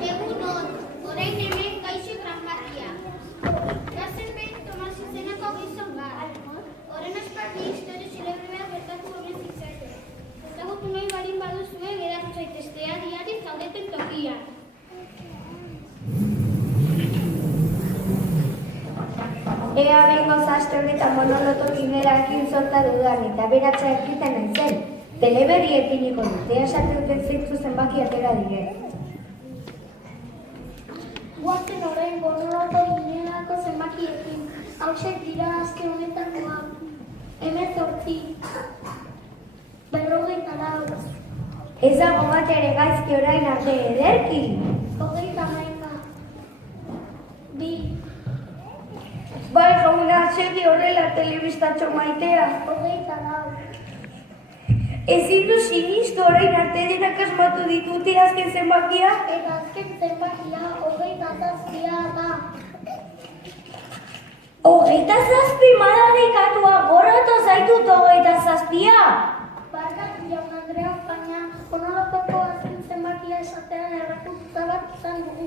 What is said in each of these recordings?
Egunon, orain hemen gaixo granbatia. Gazenben Tomas izeneko gizon bat. Horren aspaldi historio zelebrea gertatu horren zitzaten. Ezagutu nahi barin baduzue geratu zaitezte adi zaudeten tokian. Ea behingo zazte honetan monolotokin erakin zorta dudan eta beratza ekritan naizen. Teleberri epiniko dut, ea esate duten zeitzu zenbaki atera dire. Guazen orain monolotokin erako zenbakiekin. Hausek dira azte honetakoak. 18, 54. Ez dago bat ere gaizki orain arte ederki. 29. 2. Bai jauna, segi horrela telebistatxo maitea. 24. Ezin du sinistu orain arte denak asmatu ditute azken zenbakia. Eta azken zenbakia 27 da. 27 madarikatua goratu zaitut 27. Barkatu jaun Andrea, baina monolotoko azken zenbakia esatean errekurtza bat izan dugu.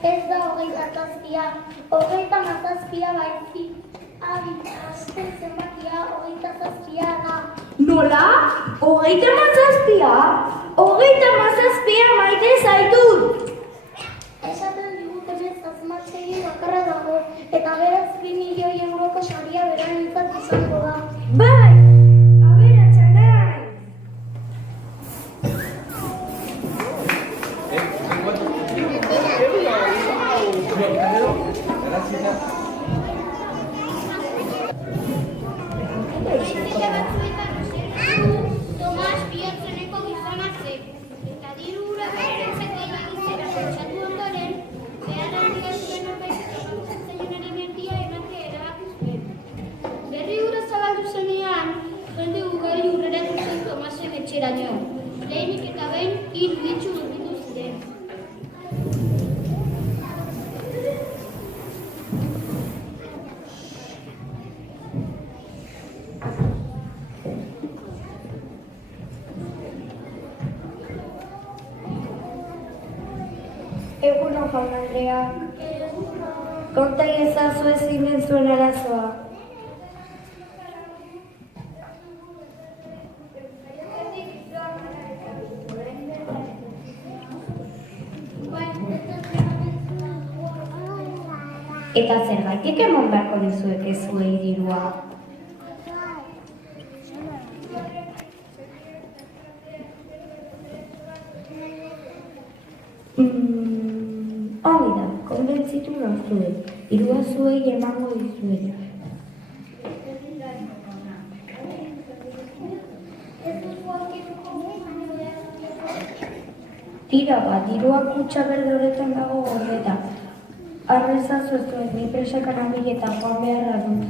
Ez da 27, 27 baizik. Adi, azken zenbakia 27 da. Nola? 27? 27 maite zaitut. Esaten digutenez asmatzegi bakarra dago, eta beraz 2 milioi euroko saria berarentzat izango da. Bai, aberatsa naiz. Goiztile batzuetan osertu Tomas bihotzeneko gizona zen. Eta diru hura berentzako ibagizera pentsatu ondoren, behar handia zuen horrek zaionari merdia ematea erabaki zuen. Berri hura zabaldu zenean, jende ugari hurreratu zen Tomasen etxeraino. Lehenik eta behin hiru itxu urritu ziren. Egunon jaun Andreak. Konta iezazu ezin den zuen arazoa. Eta zergatik emon beharko dizuek ez zuei dirua? Hori da, konbentzitu nauzue. Dirua zuei emango dizuet. Tira bat, dirua kutxa berde horretan dago gordeta. Arrezazu ez duen, ni presekan amiletan joan beharra dut.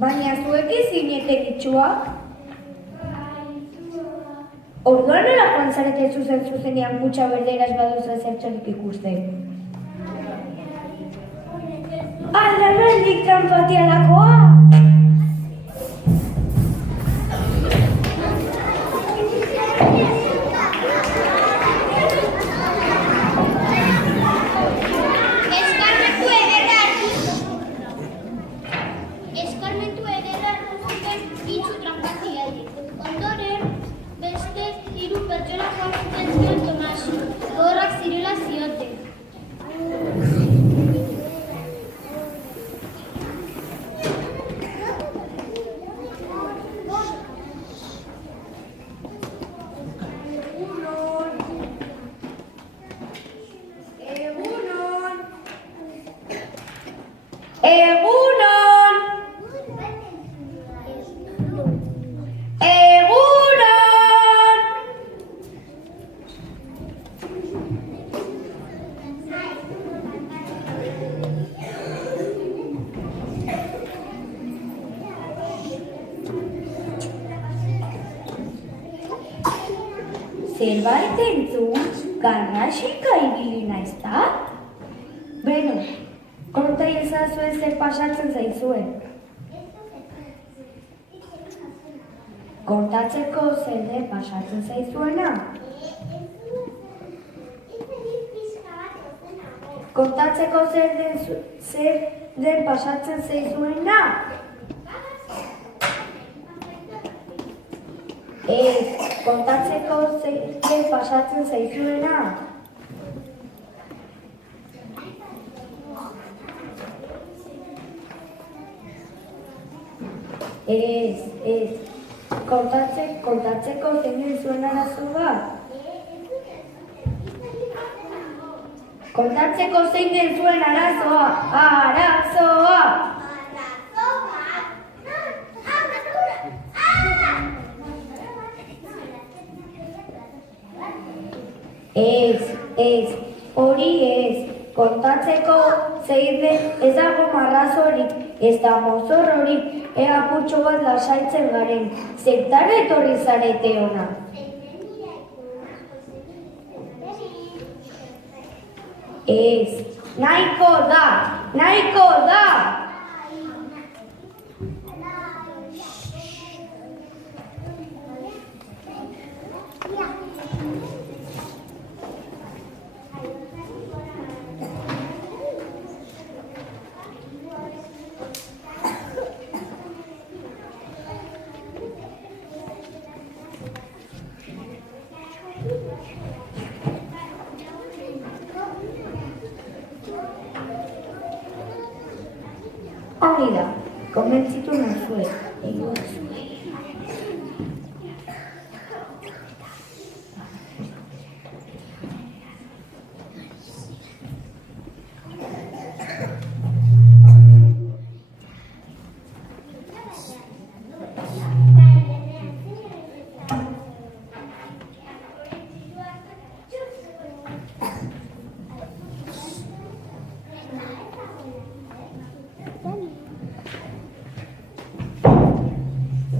Baina zuek zinete gitxuak? Orduan nola joan zarete zuzenean kutxa berderaz baduzu ezertxorik ikusten? Aldarrendik tranpatialakoa! Eskarmentu ederra hartu zuten itxu tranpatiari. Ondoren, beste 3 pertsona joan zuten zion Tomasi. Gogorrak zirela zioten. zerbait entzun, garrasika ibili naizta? Beno, konta ezazue zer pasatzen zaizuen. Kontatzeko zer den pasatzen zaizuena? Kontatzeko zer den pasatzen zaizuena? Ez, kontatzeko zer den pasatzen zaizuena? Ez, kontatzeko zein den zuen arazoa? Kontatzeko zein den zuen arazoa? Arazoa! Ez, hori ez. Kontatzeko zein den ez dago marrazorik, ez da mozorrorik, ea putxo bat lasaitzen garen. Zertara etorri zarete ona? Ez, nahiko da! Hori da, konbentzitu nazue, egingo zuen.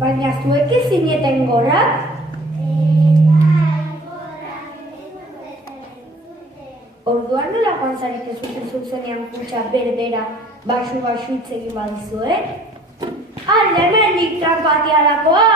Baina zuek ez zineten gora? Orduan nola joan zarete zuten zuzenean kutsa berbera baxu hitz egin badizuet? Hemendik tranpatialakoa!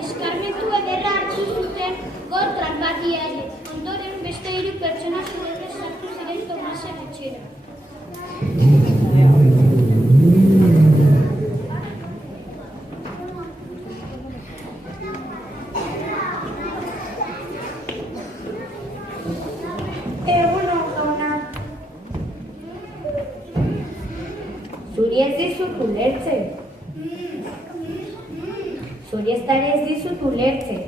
Eskarmentu ederra hartu zuten gor tranpatiaiek. Ondoren beste 3 pertsona zuretez sartu ziren Tomasen etxera. Zuri ez dizut ulertzen. Zuri ez dizut ulertzen.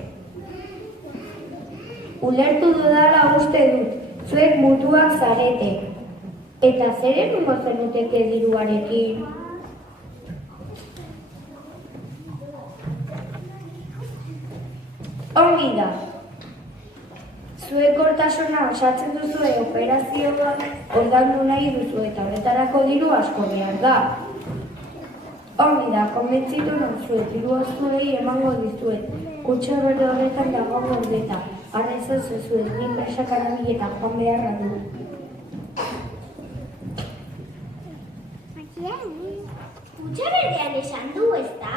Ulertu dudala uste dut, zuek mutuak zarete. Eta zer egingo zenuteke diruarekin? Ongi da. Zuek gortasuna osatzen duzue operazioa ordaindu nahi duzu eta horretarako diru asko behar da. Ongi da, konbentzitu nauzuet, diru zuei emango dizuet. Kutxa berde horretan dago gordeta. Ara ez zuzuet, nik besakarabiletan joan beharra du. Kutxa berdean esan du, ezta?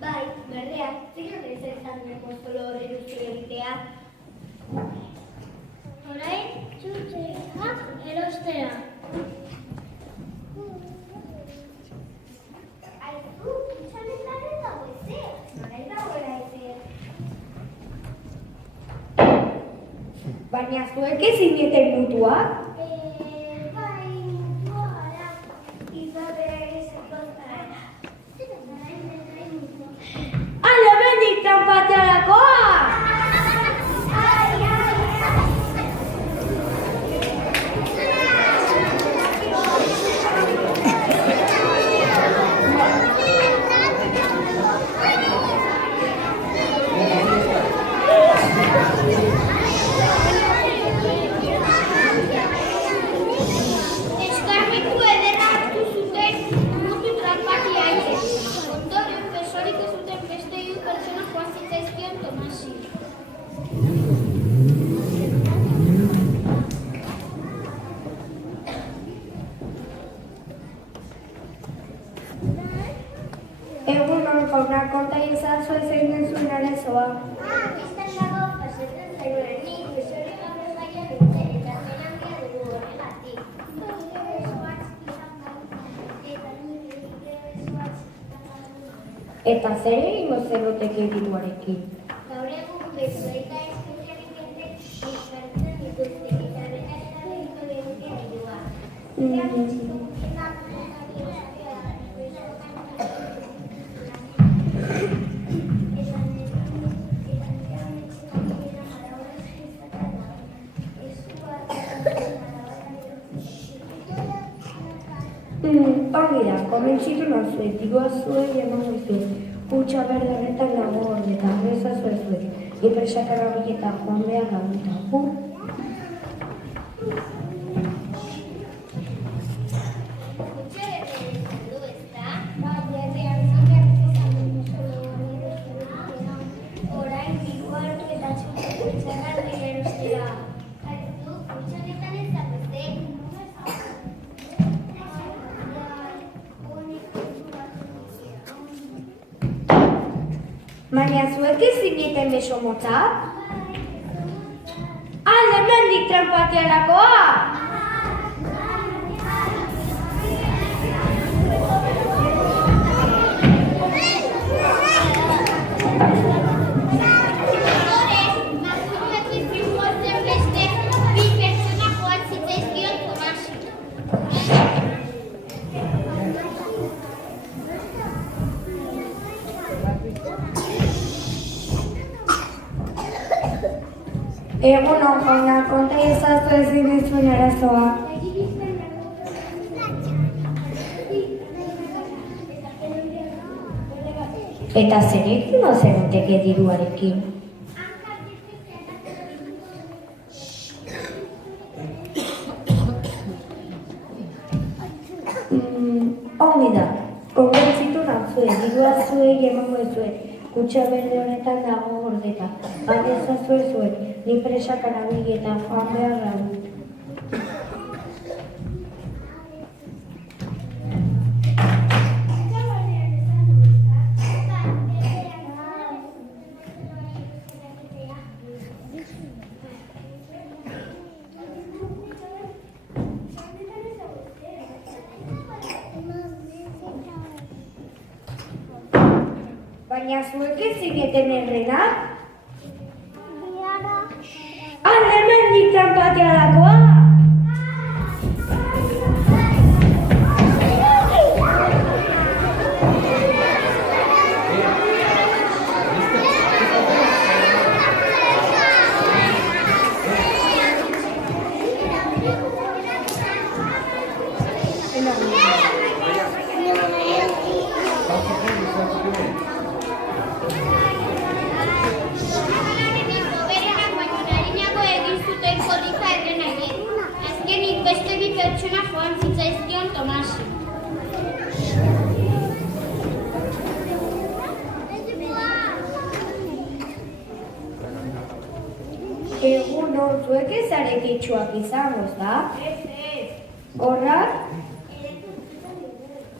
Bai, berdean, ziren ez ezan apostolo horren uste egitea. Orain, txutxeak erostera. Aizu, kutxanetan ez dago ezer. Nora ez dagoela ezer. Baina zuek ez zineten mutuak? Bai, mutuara. Izabera ezakontara. Hemendik tranpatialakoa! Egunon, jauna, konta iezazue zein den zuen arazoa. Bistan dago, pasetzen zailuen nik, besori gaur gaian dute, eta zen handia dugu horregatik. Eta zer egingo zenoteke diruarekin? Gaur egun beso eta espezialitatek bizkartzen dituzte, eta benetan egiko genuke dirua. Hori da, komentzitu nazue, dirua zuen emango zuen. Kutxa berde horretan nago eta horreza zuen zuen. Enpresak arabietan joan behar gamuta. Baina zuek ez zineten beso motza? Hemendik tranpatearakoa! Egunon, jauna, konta iezazue zein den zuen arazoa. Eta zer egingo zenoteke diruarekin? Ongi da, konbentzitu nazue, dirua zuei emango zuen. Kutxa berde honetan dago gordeta. Baina ezazue zuen, ni presak arabietan joan behar gamu. Baina zuek ez zineten errenak? Hemendik tranpatearakoa! Pertsona joan zitzaizkion Tomasi. Egunon, zuek ez arekitxuak izango, da? Ez. Gorrak?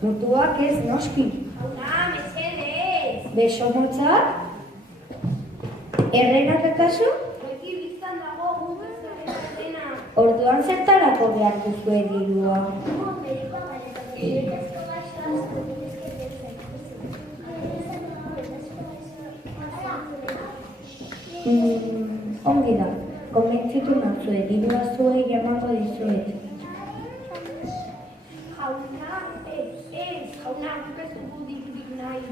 Mutuak ez noski. Jauna, mesedez. Beso motzak? Errenak akaso? Eki biztan dago gugu zerrena. Orduan zertarako behar duzue dirua. Ongi da, konbentzitu nazue, dirua zuei emango dizuet. Jauna, jauna, guk ez dugu dirurik nahi.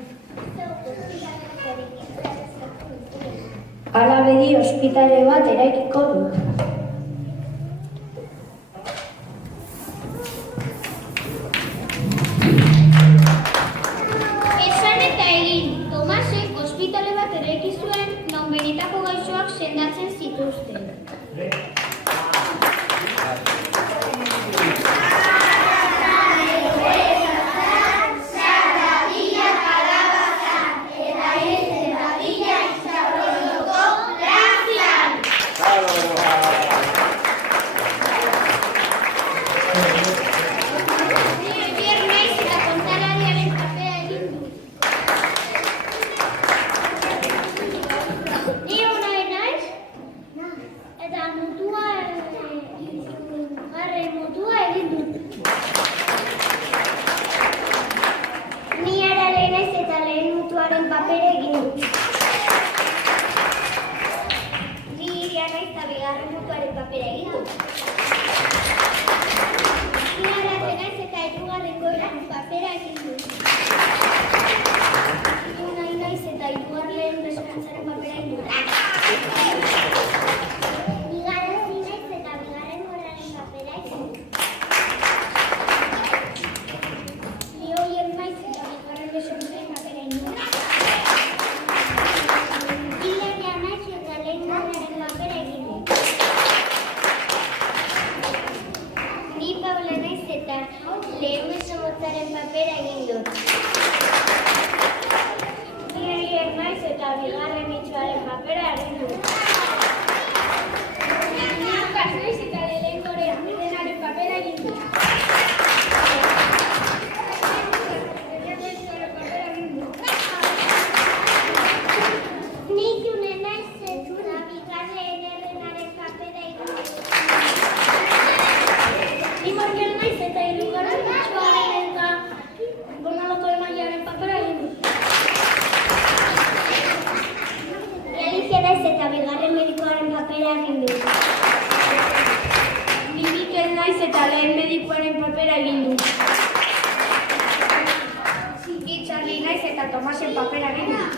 Hala bedi ospitale bat eraikiko dut. Esan eta egin, Tomasek ospitale bat eraiki zuen non benetako gaixoak sendatzen zituzten. Bravo. lehen mutuaren papera egin dut. Ni Iria naiz eta bigarren mutuaren papera egin dut. Ni Arate naiz eta hirugarrengo papera egin dut. Ni Unai naiz eta hirugarren Esperantzaren papera egin dut. Ni Garazi naiz eta bigarren goraren papera egin dut. Ni Oier naiz eta bigarren Besotzaren papera egin dut. Ni Leria naiz eta lehen goraren papera egin dut. Ni Paula naiz eta lehen Besotzaren papera egin dut. Ni Eier naiz eta bigarren Itxoaren papera egin dut. Ni Lukas naiz eta lehen gorenaren papera egin dut. Ni June naiz eta bigarren Errenaren papera egin dut. Ni Markel naiz eta hirugarren Itxoaren eta Gonaloko Emaiaren papera egin dut. Ni Alicia naiz eta bigarren medikuaren papera egin dut. Ni Mikel naiz eta lehen medikuaren papera egin dut. Ni Txarli naiz eta Tomasen papera egin dut.